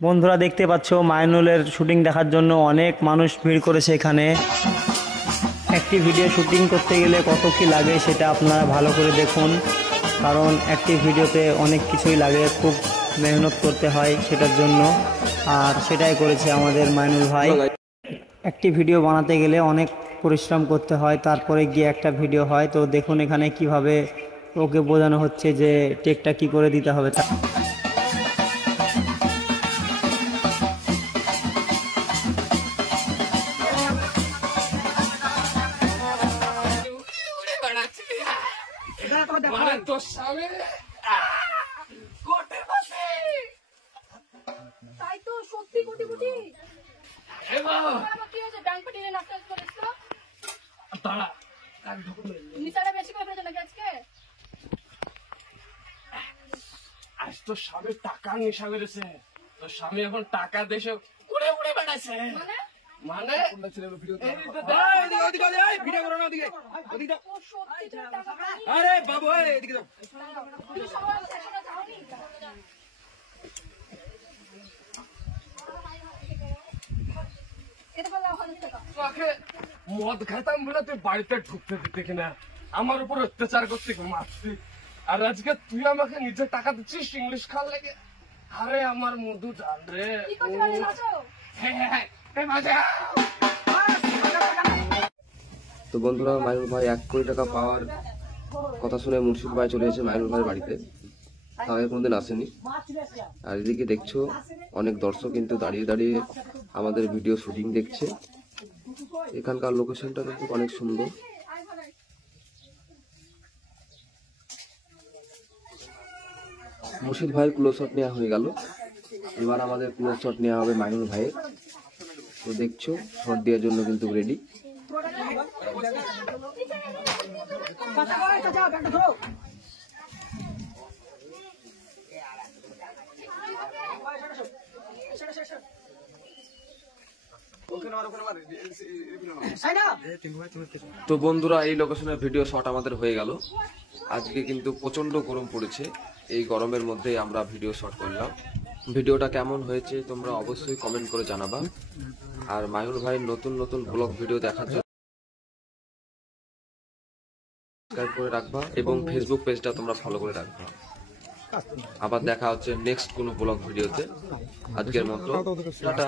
বন্ধুরা দেখতে পাচ্ছ মাইনুলের শুটিং দেখার জন্য অনেক মানুষ ভিড় করেছে এখানে। একটি ভিডিও শুটিং করতে গেলে কত কি লাগে সেটা আপনারা ভালো করে দেখুন, কারণ একটি ভিডিওতে অনেক কিছুই লাগে, খুব মেহনত করতে হয় সেটার জন্য। আর সেটাই করেছে আমাদের মাইনুল ভাই। একটি ভিডিও বানাতে গেলে অনেক পরিশ্রম করতে হয়, তারপরে গিয়ে একটা ভিডিও হয়। তো দেখুন এখানে কিভাবে ওকে বোঝানো হচ্ছে যে টেকটা কি করে দিতে হবে। তাই তো সত্যি কোটি কোটি কি হয়েছে? ব্যাংক পেটিয়ে নাস্তা করেছিল নিশাটা বেশি করে ফেলেছে নাকি আজকে? আজ তো স্বামী টাকা নেশা করেছে, তো স্বামী এখন টাকা দেশে উড়ে উড়ে বেড়াচ্ছে। মানে আরে বাবু এদিকে যাও। মদ খাইতাম বলে তুই বাড়িতে ঢুকতে দিতে কিনা, আমার উপর অত্যাচার করতে মারছি, আর আজকে তুই আমাকে নিজের টাকা দিচ্ছিস ইংলিশ খাওয়ার লেগে। আরে আমার মধু জান রে। তো বন্ধুরা, মাইনুল ভাই 1 কোটি টাকা পাওয়ার কথা শুনে মুর্শিদ ভাই চলে এসেছে মাইনুল ভাইয়ের বাড়িতে। তাও কোনোদিন আসেনি। আর এদিকে দেখছো অনেক দর্শক কিন্তু দাঁড়িয়ে দাঁড়িয়ে আমাদের ভিডিও শুটিং দেখছে। এখানকার লোকেশনটা কিন্তু অনেক সুন্দর। মুর্শিদ ভাইয়ের ক্লোজ শট নেওয়া হয়ে গেল, এবার আমাদের ক্লোজ শট নেওয়া হবে মাইনুল ভাইয়ের। তো দেখছো শট দেওয়ার জন্য কিন্তু রেডি। তো বন্ধুরা, এই লোকেশনের ভিডিও শট আমাদের হয়ে গেল। আজকে কিন্তু প্রচন্ড গরম পড়েছে, এই গরমের মধ্যেই আমরা ভিডিও শট করলাম। ভিডিওটা কেমন হয়েছে তোমরা অবশ্যই কমেন্ট করে জানাবা। আর মাইনুল ভাইয়ের নতুন নতুন ব্লগ ভিডিও দেখার জন্য সাবস্ক্রাইব করে রাখবা এবং ফেসবুক পেজটা তোমরা ফলো করে রাখবা। আবার দেখা হচ্ছে নেক্সট কোনো ব্লগ ভিডিওতে। আজকের মতো টাটা।